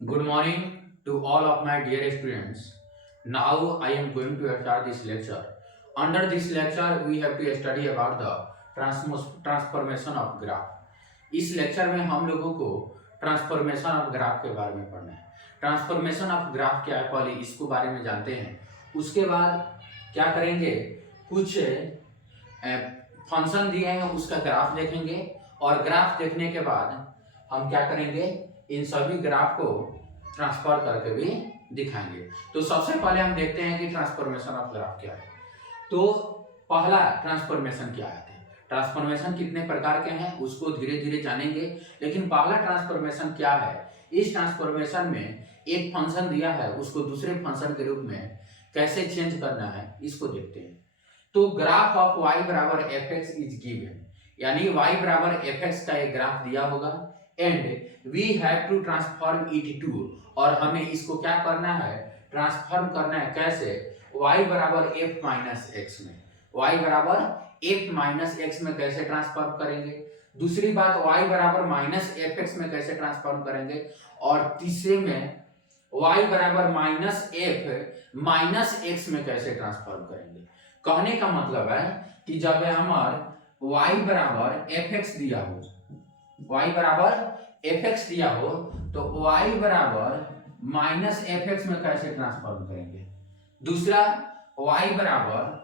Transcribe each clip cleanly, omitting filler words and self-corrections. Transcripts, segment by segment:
Good morning to all of my dear students. Now I am going to start this lecture. Under this lecture, we have to study about the transformation of graph. इस lecture में हम लोगों को transformation of graph के बारे में पढ़ना है। ट्रांसफॉर्मेशन ऑफ ग्राफ क्या है, पहले इसको बारे में जानते हैं। उसके बाद क्या करेंगे, कुछ फंक्शन दिए हैं उसका ग्राफ देखेंगे, और ग्राफ देखने के बाद हम क्या करेंगे, इन सभी ग्राफ को ट्रांसफर करके भी दिखाएंगे। तो सबसे पहले हम देखते हैं कि ट्रांसफॉर्मेशन ऑफ ग्राफ क्या है। तो पहला ट्रांसफॉर्मेशन क्या है, ट्रांसफॉर्मेशन कितने प्रकार के हैं उसको धीरे धीरे जानेंगे। लेकिन पहला ट्रांसफॉर्मेशन क्या है, इस ट्रांसफॉर्मेशन में एक फंक्शन दिया है उसको दूसरे फंक्शन के रूप में कैसे चेंज करना है इसको देखते हैं। तो ग्राफ ऑफ y बराबर एफ एक्स इज गिवन, यानी y बराबर एफ एक्स का एक ग्राफ दिया होगा and we have to transform it to, और हमें इसको क्या करना है, ट्रांसफॉर्म करना है। कैसे, y बराबर एफ माइनस एक्स में, y बराबर एफ माइनस एक्स में कैसे ट्रांसफॉर्म करेंगे। दूसरी बात, y बराबर माइनस एफ एक्स में कैसे ट्रांसफॉर्म करेंगे, और तीसरे में y बराबर माइनस एफ माइनस एक्स में कैसे ट्रांसफॉर्म करेंगे। कहने का मतलब है कि जब हमार y बराबर एफ एक्स दिया हो, y बराबर एफ एक्स दिया हो, तो y बराबर माइनस एफ एक्स में कैसे ट्रांसफॉर्म करेंगे। दूसरा, y बराबर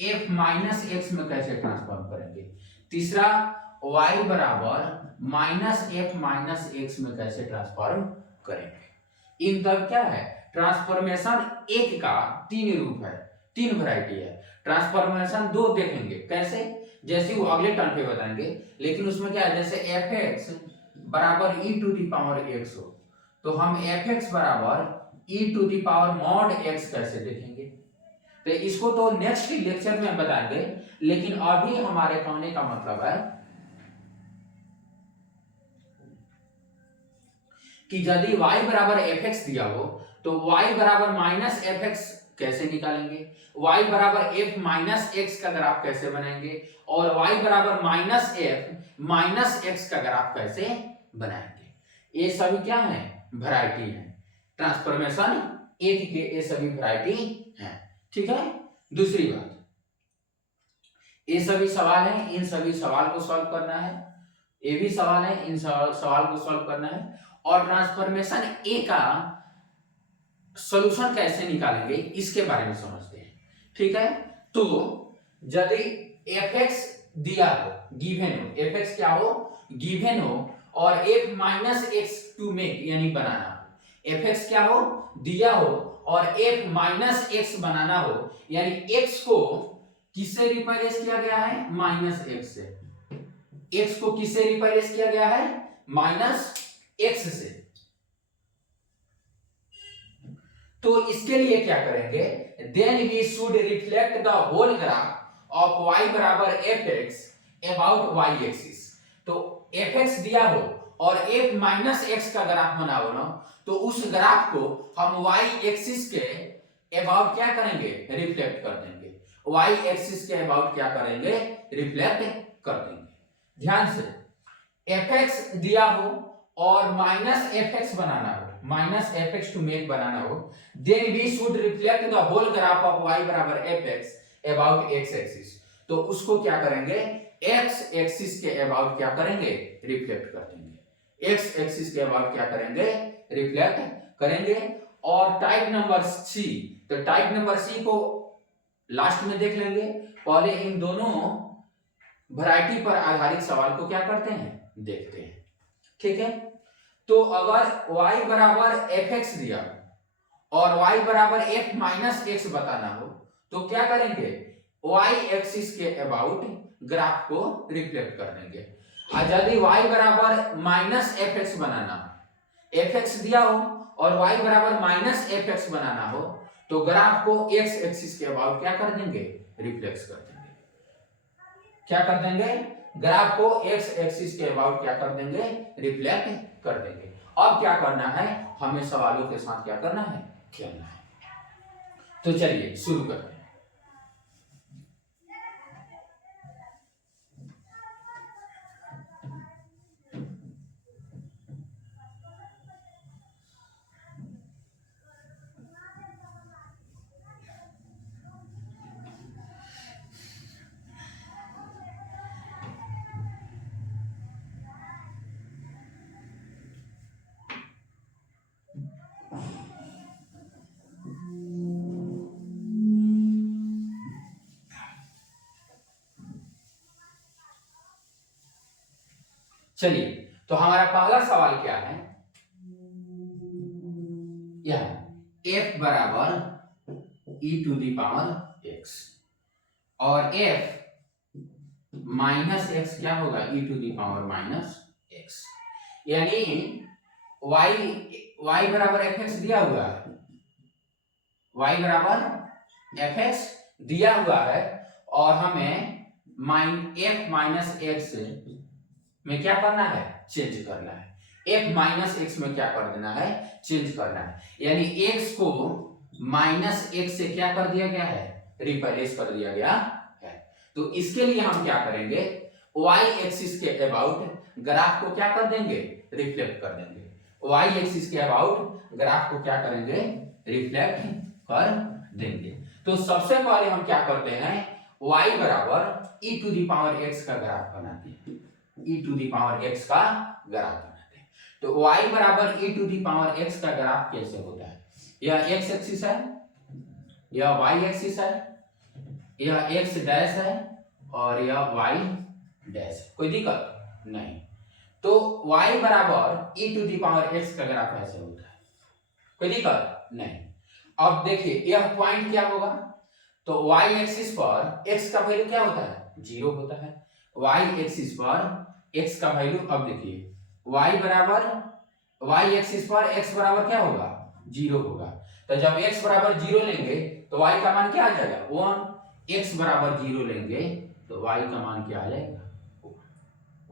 एफ माइनस एक्स में कैसे ट्रांसफॉर्म करेंगे। तीसरा, y बराबर माइनस एफ माइनस एक्स में कैसे ट्रांसफॉर्म करेंगे। इन तब क्या है, ट्रांसफॉर्मेशन एक का तीन रूप है, तीन वैरायटी है। ट्रांसफॉर्मेशन दो देखेंगे कैसे, जैसे वो अगले टर्म पे बताएंगे। लेकिन उसमें क्या है, जैसे एफ एक्स बराबर ई टू दी पावर एक्स हो, तो हम एफ एक्स बराबर ई to the power mod X कैसे देखेंगे। तो इसको तो नेक्स्ट लेक्चर में बताएंगे, लेकिन अभी हमारे कहने का मतलब है कि यदि y बराबर एफ एक्स दिया हो तो y बराबर माइनस एफ एक्स कैसे निकालेंगे, y बराबर एफ माइनस एक्स का ग्राफ कैसे बनाएंगे, और y बराबर माइनस एफ माइनस एक्स का ग्राफ कैसे बनाएंगे। ये सभी क्या है, वैरायटी है। ट्रांसफॉर्मेशन एक के ये सभी वैरायटी है, ठीक है। दूसरी बात, ये सभी सवाल है, इन सभी सवाल को सॉल्व करना है। ये भी सवाल है, इन सवाल को सॉल्व करना है। और ट्रांसफॉर्मेशन ए का सॉल्यूशन कैसे निकालेंगे इसके बारे में समझते हैं, ठीक है। तो यदि एफ एक्स दिया हो, गिवन हो, एफ एक्स क्या हो, गिवन हो, और f minus x to make यानी बनाना हो। एफ एक्स क्या हो, दिया हो, और एफ माइनस एक्स बनाना हो, यानी एक्स को किससे रिप्लेस किया गया है, माइनस एक्स से। एक्स को किससे रिप्लेस किया गया है, माइनस एक्स से। तो इसके लिए क्या करेंगे, then we should reflect the whole graph of y बराबर F x about y axis. तो एफ एक्स दिया हो और एफ माइनस एक्स का ग्राफ बना हो ना, तो उस ग्राफ को हम y एक्सिस के अबाउट क्या करेंगे, रिफ्लेक्ट कर देंगे। y एक्सिस के अबाउट क्या करेंगे, रिफ्लेक्ट कर देंगे। ध्यान से, एफ एक्स दिया हो और माइनस एफ एक्स बनाना हो, minus F X to make बनाना हो, then we should reflect the whole graph of y बराबर F x about X axis. तो उसको क्या करेंगे, एक्स एक्सिस के अबाउट क्या करेंगे, रिफ्लेक्ट कर देंगे। एक्स एक्सिस के अबाउट क्या करेंगे, रिफ्लेक्ट करेंगे। और टाइप नंबर सी, तो टाइप नंबर सी को लास्ट में देख लेंगे। पहले इन दोनों वैरायटी पर आधारित सवाल को क्या करते हैं, देखते हैं, ठीक है। तो अगर y बराबर एफ एक्स दिया और y बराबर एफ माइनस एक्स बताना हो, तो क्या करेंगे, y एक्सिस के अबाउट ग्राफ को रिफ्लेक्ट कर देंगे। और यदि y बराबर माइनस एफ एक्स बनाना हो, एफ एक्स दिया हो और y बराबर माइनस एफ एक्स बनाना हो, तो ग्राफ को x एक्सिस के अबाउट क्या कर देंगे, रिफ्लेक्ट कर देंगे। क्या कर देंगे, ग्राफ को x एक्सिस के अबाउट क्या कर देंगे, रिफ्लेक्ट कर देंगे। अब क्या करना है, हमें सवालों के साथ क्या करना है, खेलना है। तो चलिए शुरू करते हैं। चलिए, तो हमारा पहला सवाल क्या है, यह f बराबर e to the power x और f माइनस x क्या होगा, e to the power minus x, यानी y बराबर fx दिया हुआ है, y बराबर fx दिया हुआ है और हमें f माइनस एक्स में क्या करना है, चेंज करना है, f माइनस एक्स में क्या कर देना है, चेंज करना है, यानी x को माइनस एक्स से क्या कर दिया गया है, रिप्लेस कर दिया गया है। तो इसके लिए हम क्या करेंगे, y एक्सिस के अबाउट ग्राफ को क्या कर देंगे, रिफ्लेक्ट कर देंगे, y एक्सिस के अबाउट ग्राफ को क्या करेंगे, रिफ्लेक्ट कर देंगे। तो सबसे पहले हम क्या करते हैं, y बराबर e to the power x का ग्राफ बनाते हैं, e to the power x का ग्राफ बनाते हैं। तो y बराबर e to the power x का ग्राफ कैसे होता है, यह x एक्सिस है, यह y एक्सिस है, यह x डैश है और यह y डैश है, कोई दिक्कत नहीं। तो y बराबर e to the power x का ग्राफ ऐसे होता है, कोई दिक्कत नहीं। अब देखिए यह पॉइंट क्या होगा, तो y एक्सिस पर x का वैल्यू क्या होता है, 0 होता है, y एक्सिस पर x का वैल्यू, अब देखिए y बराबर y एक्सिस पर x बराबर क्या होगा, 0 होगा। तो जब x बराबर 0 लेंगे तो y का मान क्या आ जाएगा, 1, x बराबर 0 लेंगे तो y का मान क्या आ जाएगा,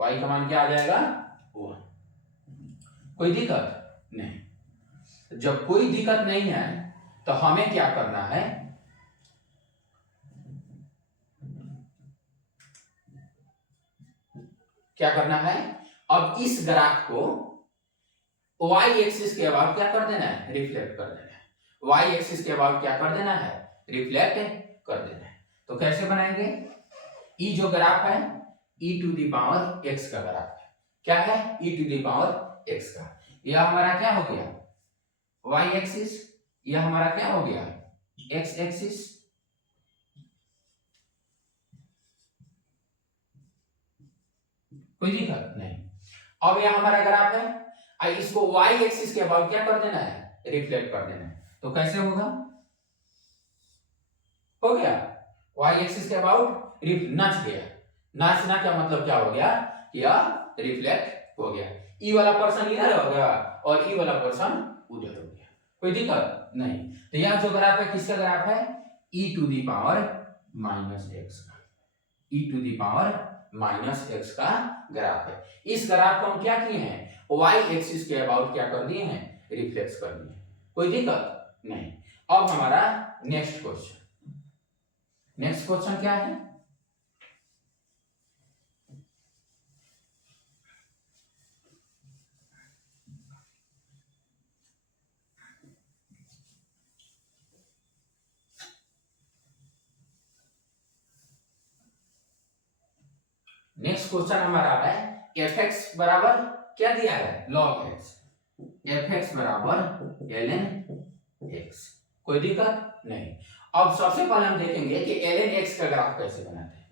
y का मान क्या आ जाएगा, 1। कोई दिक्कत नहीं। जब कोई दिक्कत नहीं है तो हमें क्या करना है, क्या करना है, अब इस ग्राफ को y एक्सिस के अबाउट क्या कर देना है, रिफ्लेक्ट कर देना है, y एक्सिस के अबाउट क्या कर देना है, रिफ्लेक्ट कर देना है। तो कैसे बनाएंगे, e जो ग्राफ है e to the power x का ग्राफ है, क्या है, e to the power x का, यह हमारा क्या हो गया, y एक्सिस, यह हमारा क्या हो गया, x एक्सिस, कोई दिक्कत नहीं। अब यह हमारा ग्राफ है, इसको y एक्सिस के अबाउट क्या कर देना है, रिफ्लेक्ट कर देना है। तो कैसे होगा, हो गया y एक्सिस के अबाउट नच गया, नाचना का मतलब क्या हो गया, यह रिफ्लेक्ट हो गया, ई वाला पर्सन इधर हो गया और ई वाला पर्सन उधर हो गया, कोई दिक्कत नहीं। तो यह जो ग्राफ है किसका ग्राफ है, e to the power minus x का, e to the power minus x का ग्राफ है। इस ग्राफ को हम क्या किए हैं, y एक्सिस के अबाउट क्या कर दिए हैं, रिफ्लेक्ट कर दिए, कोई दिक्कत नहीं। अब हमारा नेक्स्ट क्वेश्चन क्या है, नेक्स्ट क्वेश्चन हमारा है fx बराबर क्या दिया है, log x, fx बराबर ln x, कोई दिक्कत नहीं। अब सबसे पहले हम देखेंगे कि ln x का ग्राफ कैसे बनाते हैं।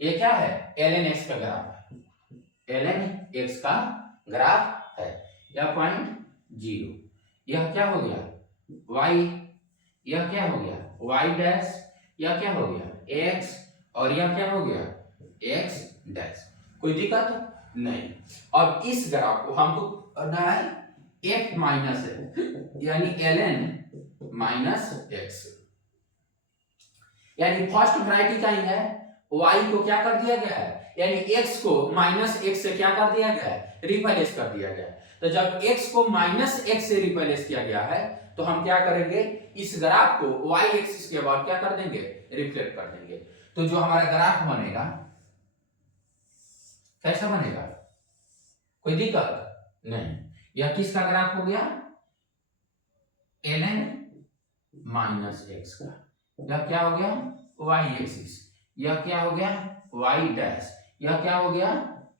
ये क्या है, ln x का ग्राफ है, ln x का ग्राफ है, यह पॉइंट 0, यह क्या हो गया y, यह क्या हो गया y डैश, यह क्या हो गया x और यह क्या हो गया x डैश, कोई दिक्कत नहीं। अब इस ग्राफ को हमको करना है f माइनस यानी ln माइनस x, यानी फर्स्ट वैरायटी का ही है, y को क्या कर दिया गया है, यानी x को माइनस x से क्या कर दिया गया है, रिप्लेस कर दिया गया है। तो जब x को माइनस x से रिप्लेस किया गया है तो हम क्या करेंगे, इस ग्राफ को y एक्सिस के बाद क्या कर देंगे, रिफ्लेक्ट कर देंगे। तो जो हमारा ग्राफ बनेगा कैसा बनेगा, कोई दिक्कत नहीं। यह किसका ग्राफ हो गया, ln माइनस x का, यह क्या हो गया y एक्सिस, यह क्या हो गया y डैश, यह क्या हो गया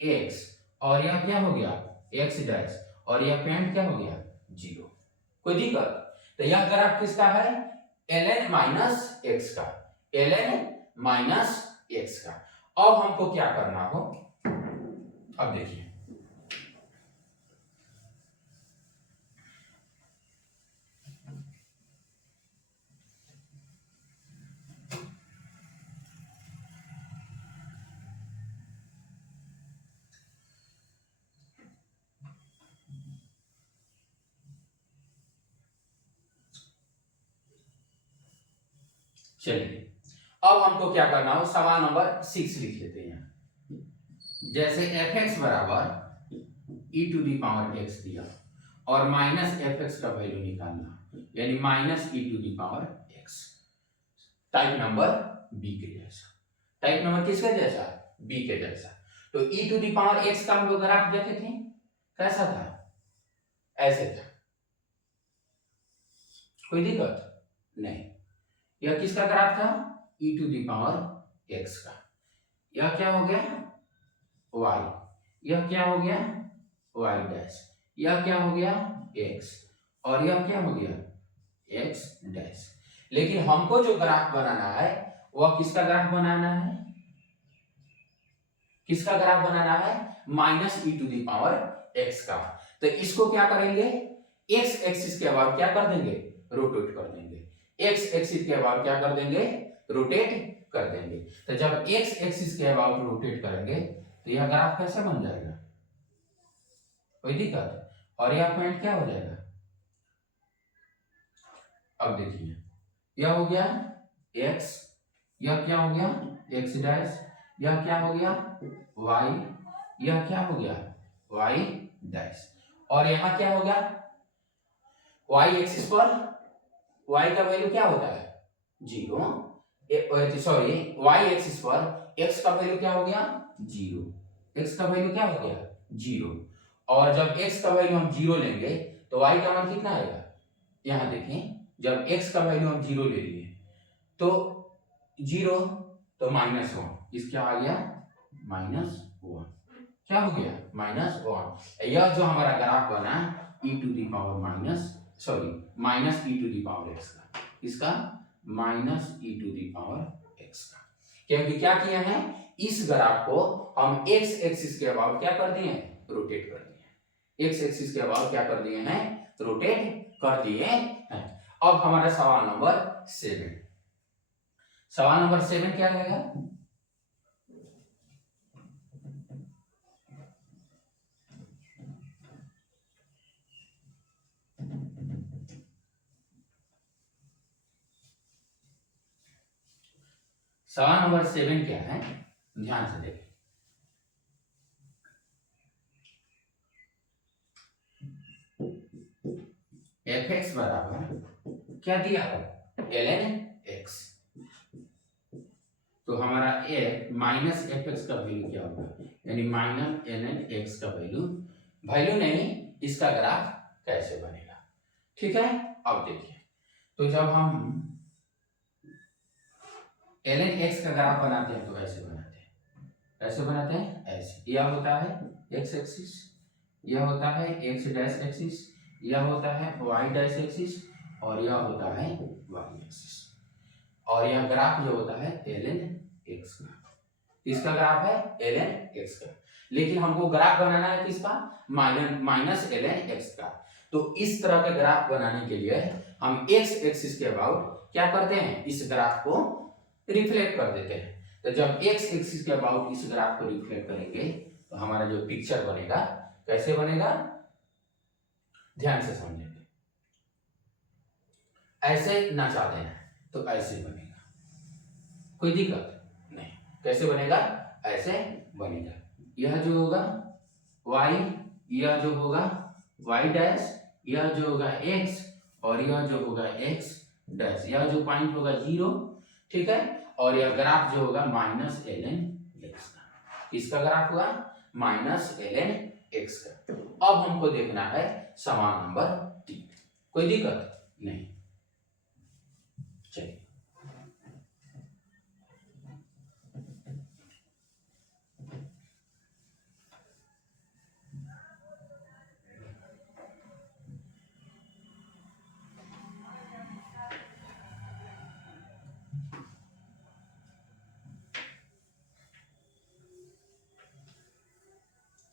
x और यह क्या हो गया x डैश और यह पॉइंट क्या हो गया 0, कोई दिक्कत। तो यह ग्राफ किसका है, ln माइनस x का, ln माइनस एक्स का। अब हमको क्या करना हो, अब देखिए चलिए अब हमको क्या करना हो, सवाल नंबर 6 लिख लेते हैं। जैसे एफ एक्स बराबर ई टू दी पावर एक्स दिया और माइनस एफ एक्स का वैल्यू निकालना, यानी minus E to the power x. Type number B के जैसा। टाइप नंबर किसके जैसा, बी के जैसा। तो ई टू दी पावर एक्स का हम लोग ग्राफ देखे थे, कैसा था, ऐसे था। कोई दिक्कत नहीं। यह किसका ग्राफ था, ई टू दी पावर एक्स का। यह क्या हो गया, y, यह क्या हो गया y डैश, यह क्या हो गया x, और यह क्या हो गया x डैश। लेकिन हमको जो ग्राफ बनाना है वह किसका ग्राफ बनाना है, किसका ग्राफ बनाना है, minus E to the power x का। तो इसको क्या करेंगे, x एक्सिस के अबाउट क्या कर देंगे, रोटेट कर देंगे। x एक्सिस के अबाउट क्या कर देंगे, रोटेट कर देंगे। तो जब x एक्सिस के अबाउट रोटेट करेंगे तो यह ग्राफ कैसे बन जाएगा, कोई दिक्कत, और यह पॉइंट क्या हो जाएगा। अब देखिए यह हो गया x, यह क्या हो गया x डैश, यह क्या हो गया y, यह क्या हो गया y डैश, और यहां क्या हो गया y एक्सिस पर y का वैल्यू क्या होता है 0, सॉरी y एक्सिस पर x का वैल्यू क्या हो गया 0, x का वैल्यू क्या हो गया 0, और जब x का वैल्यू हम 0 लेंगे तो y का मान कितना आएगा, यहां देखें जब x का वैल्यू हम 0 ले लिए तो 0 तो -1, इसका आ गया -1, क्या हो गया -1। यह जो हमारा ग्राफ बना e to the power minus e to the power x का, इसका minus e to the power x का, क्योंकि क्या किया है इस ग्राफ को हम x एक्सिस के अबाउट क्या कर दिए हैं, रोटेट कर दिए। x एक्सिस के अबाउट क्या कर दिए हैं, रोटेट कर दिए हैं। अब हमारा सवाल नंबर 7, सवाल नंबर 7 क्या रहेगा, सवाल नंबर 7 क्या है, ध्यान से देखें। एफ एक्स बराबर क्या दिया है ln x, तो हमारा ए माइनस एफ एक्स का वैल्यू क्या होगा, यानी माइनस ln x का वैल्यू नहीं, इसका ग्राफ कैसे बनेगा। ठीक है, अब देखिए तो जब हम ln x का ग्राफ बनाते हैं तो ऐसे बनाते हैं, ऐसे बनाते हैं ऐसे, यह होता है x एक्सिस, यह होता है x डैश एक्सिस, यह होता है y डैश एक्सिस, और यह होता है y एक्सिस, और यह ग्राफ जो होता है ln x का, इसका ग्राफ है ln x का। लेकिन हमको ग्राफ बनाना है किसका, माइनस ln x का। तो इस तरह के ग्राफ बनाने के लिए हम x एक्सिस के अबाउट क्या करते हैं, इस ग्राफ को रिफ्लेक्ट कर देते हैं। तो जब x एक्सिस के अबाउट इस ग्राफ को रिफ्लेक्ट करेंगे तो हमारा जो पिक्चर बनेगा कैसे बनेगा, ध्यान से समझेंगे। ऐसे ना चाहते हैं तो ऐसे बनेगा, कोई दिक्कत नहीं। कैसे बनेगा, ऐसे बनेगा। यह जो होगा y, यह जो होगा y डैश, यह जो होगा x, और यह जो होगा x डैश, यह जो पॉइंट होगा 0, ठीक है, और यह ग्राफ जो होगा माइनस ln x का, इसका ग्राफ हुआ माइनस ln x का। अब हमको देखना है सवाल नंबर 3, कोई दिक्कत नहीं। चलिए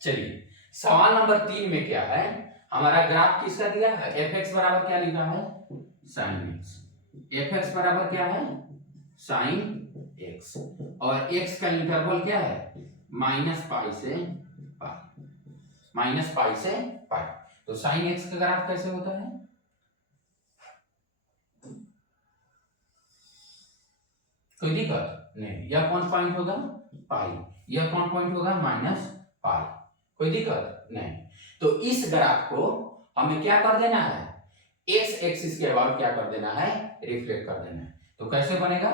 चलिए सवाल नंबर 3 में क्या है, हमारा ग्राफ किसका दिया है, एफ एक्स बराबर क्या लिखा है, साइन एक्स। एफ एक्स बराबर क्या है, साइन एक्स, और एक्स का इंटरवल क्या है, माइनस पाई से पाई, माइनस पाई से पाई। तो साइन एक्स का ग्राफ कैसे होता है, कोई दिक्कत नहीं, यह कौन पॉइंट होगा, पाई, यह कौन पॉइंट होगा, माइनस पाई, कोई दिक्कत नहीं। तो इस ग्राफ को हमें क्या कर देना है, एक्स एक्सिस के अबाउट क्या कर देना है, रिफ्लेक्ट कर देना है। तो कैसे बनेगा,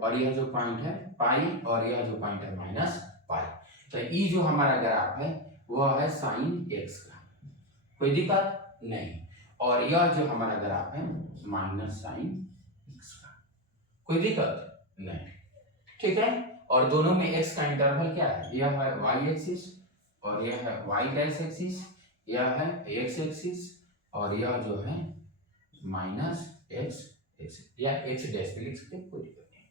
और यह जो पॉइंट है पाई, और यह जो पॉइंट है माइनस पाई। तो ये जो हमारा ग्राफ है वह है साइन एक्स का, कोई दिक्कत नहीं, और यह जो हमारा ग्राफ है माइनस साइन एक्स का, कोई दिक्कत नहीं, ठीक है। और दोनों में एक्स का इंटरवल क्या है, यह है वाई एक्सिस और यह है वाई डैश एक्सिस, यह है एक्स एक्सिस और यह जो है माइनस एक्स एक्सिस, या एक्स डैश भी लिख सकते हैं, कोई दिक्कत नहीं,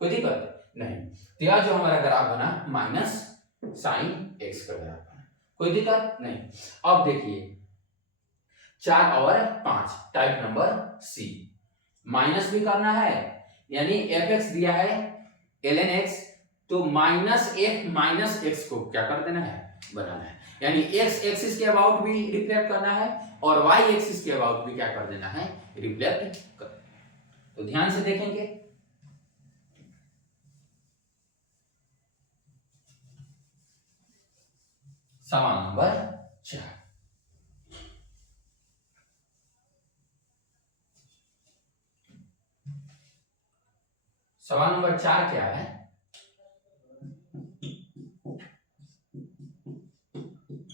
कोई दिक्कत नहीं। तो यह जो हमारा ग्राफ बना माइनस साइन एक्स का ग्राफ बना, कोई दिक्कत नहीं। अब देखिए 4 और 5 टाइप नंबर सी, माइनस भी करना है, यानी एफ एक्स दिया है ln x, तो माइनस एफ माइनस एक्स को क्या कर देना है, बनाना है, यानी एक्स एक्सिस के अबाउट भी रिफ्लेक्ट करना है और वाई एक्सिस के अबाउट भी क्या कर देना है, रिफ्लेक्ट कर। तो ध्यान से देखेंगे, सवाल नंबर 4, सवाल नंबर 4 क्या है,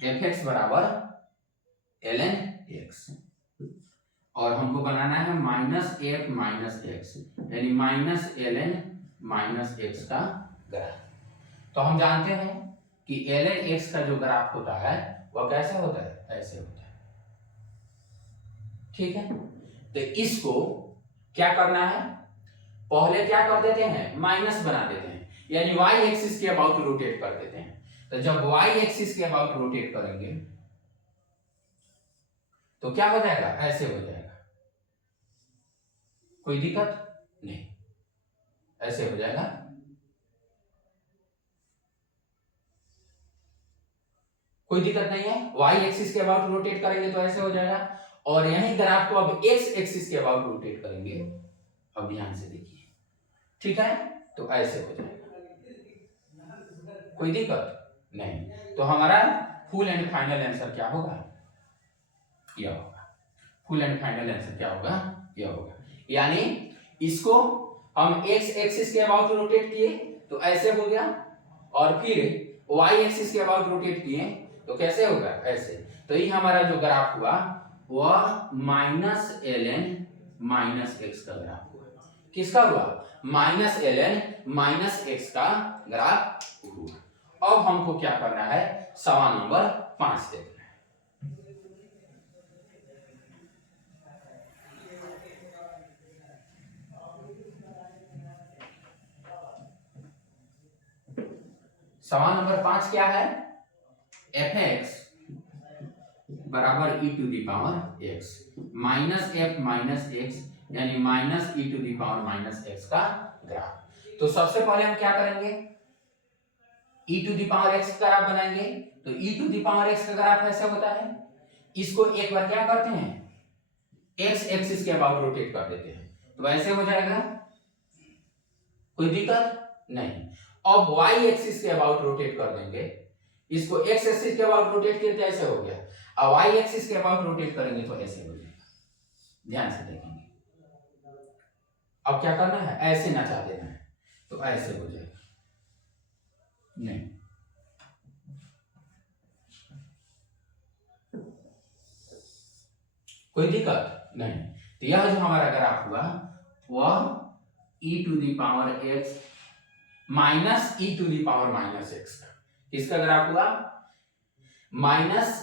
एफ एक्स बराबर ln x, और हमको बनाना है माइनस एफ माइनस एक्स, यानी माइनस ln माइनस एक्स का ग्राफ। तो हम जानते हैं कि ln x का जो ग्राफ होता है वह कैसे होता है, ऐसे होता है, ठीक है। तो इसको क्या करना है, पहले क्या कर देते हैं, माइनस बना देते हैं, यानी y एक्सिस के अबाउट रोटेट कर देते हैं। तो जब y एक्सिस के अबाउट रोटेट करेंगे तो क्या हो जाएगा, ऐसे हो जाएगा, कोई दिक्कत नहीं, ऐसे हो जाएगा, कोई दिक्कत नहीं है। y एक्सिस के अबाउट रोटेट करेंगे तो ऐसे हो जाएगा, और यही ग्राफ को अब x एक्सिस के अबाउट रोटेट करेंगे, अब ध्यान से देखिए, ठीक है, तो ऐसे हो जाएगा, कोई दिक्कत नहीं। तो हमारा फुल एंड फाइनल आंसर क्या होगा, यह होगा, फुल एंड फाइनल आंसर क्या होगा, यह होगा, यानी इसको हम x एक्सिस के अबाउट रोटेट किए तो ऐसे हो गया, और फिर y एक्सिस के अबाउट रोटेट किए तो कैसे होगा, ऐसे। तो ये हमारा जो ग्राफ हुआ वह माइनस ln माइनस एक्स का ग्राफ हुआ, किसका हुआ, माइनस ln माइनस एक्स का ग्राफ हुआ। अब हमको क्या करना है, सवाल नंबर 5 देखना है। सवाल नंबर 5 क्या है, एफ एक्स बराबर ई to the power X minus F minus X, यानी minus E to the power minus x का ग्राफ। तो सबसे पहले हम क्या करेंगे, e to the power x का ग्राफ बनाएंगे। तो e to the power x का ग्राफ ऐसे होता है, इसको एक बार क्या करते हैं, x एक्सिस के अबाउट रोटेट कर देते हैं, तो ऐसे हो जाएगा, कोई दिक्कत नहीं। अब y एक्सिस के अबाउट रोटेट कर देंगे, इसको x एक्सिस के अबाउट रोटेट किए तो ऐसे हो गया, अब y एक्सिस के अबाउट रोटेट करेंगे तो ऐसे हो जाएगा, ध्यान से देखेंगे। अब क्या करना है, ऐसे नचा देना है, तो ऐसे हो जाएगा, नहीं, कोई दिक्कत नहीं। तो यह जो हमारा ग्राफ हुआ वह e to the power x minus e to the power minus x का, किसका ग्राफ हुआ, minus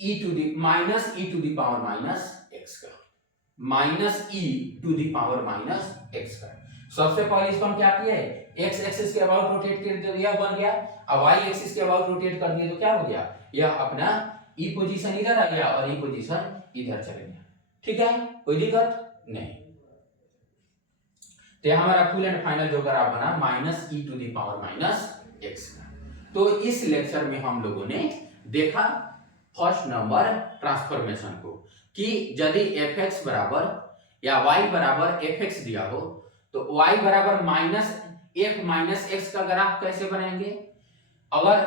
e to the minus e to the power minus x का, minus e to the power minus x का। सबसे पहले इसको हम क्या किए, x एक्सिस के अबाउट रोटेट कर दिया, बन गया। अब y एक्सिस के अबाउट रोटेट कर दिए तो क्या हो गया, यह अपना e पोजीशन इधर आ गया और e पोजीशन इधर चले गया। ठीक है, कोई दिक्कत नहीं। तो हमारा फुल एंड फाइनल जो ग्राफ बना minus e to the power minus x का। तो इस लेक्चर में हम लोगों ने देखा फर्स्ट नंबर ट्रांसफॉर्मेशन को, कि यदि fx बराबर या y बराबर fx दिया हो तो y बराबर माइनस f माइनस x का ग्राफ कैसे बनाएंगे, अगर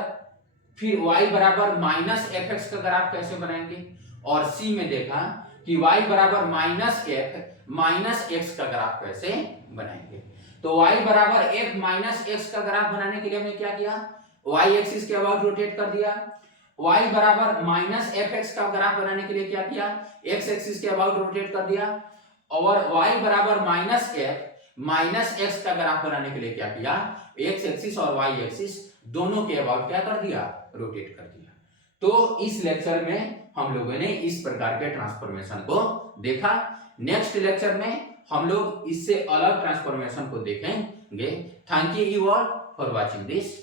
फिर y बराबर माइनस fx का ग्राफ कैसे बनाएंगे, और c में देखा कि y बराबर माइनस f माइनस x का ग्राफ कैसे बनाएंगे। तो y बराबर f माइनस x का ग्राफ बनाने के लिए हमने क्या किया, y एक्सिस के अबाउट रोटेट कर दिया। y बराबर माइनस fx का ग्राफ बनाने के लिए क्या किया, x एक्सिस के अबाउट रोटेट कर दिया। और y बराबर माइनस f माइनस x का ग्राफ बनाने के लिए क्या किया, x एक्सिस और y एक्सिस दोनों के अबाउट क्या कर दिया, रोटेट कर दिया। तो इस लेक्चर में हम लोगों ने इस प्रकार के ट्रांसफॉर्मेशन को देखा। नेक्स्ट लेक्चर में हम लोग इससे अलग ट्रांसफॉर्मेशन को देखेंगे। Thank you all for watching this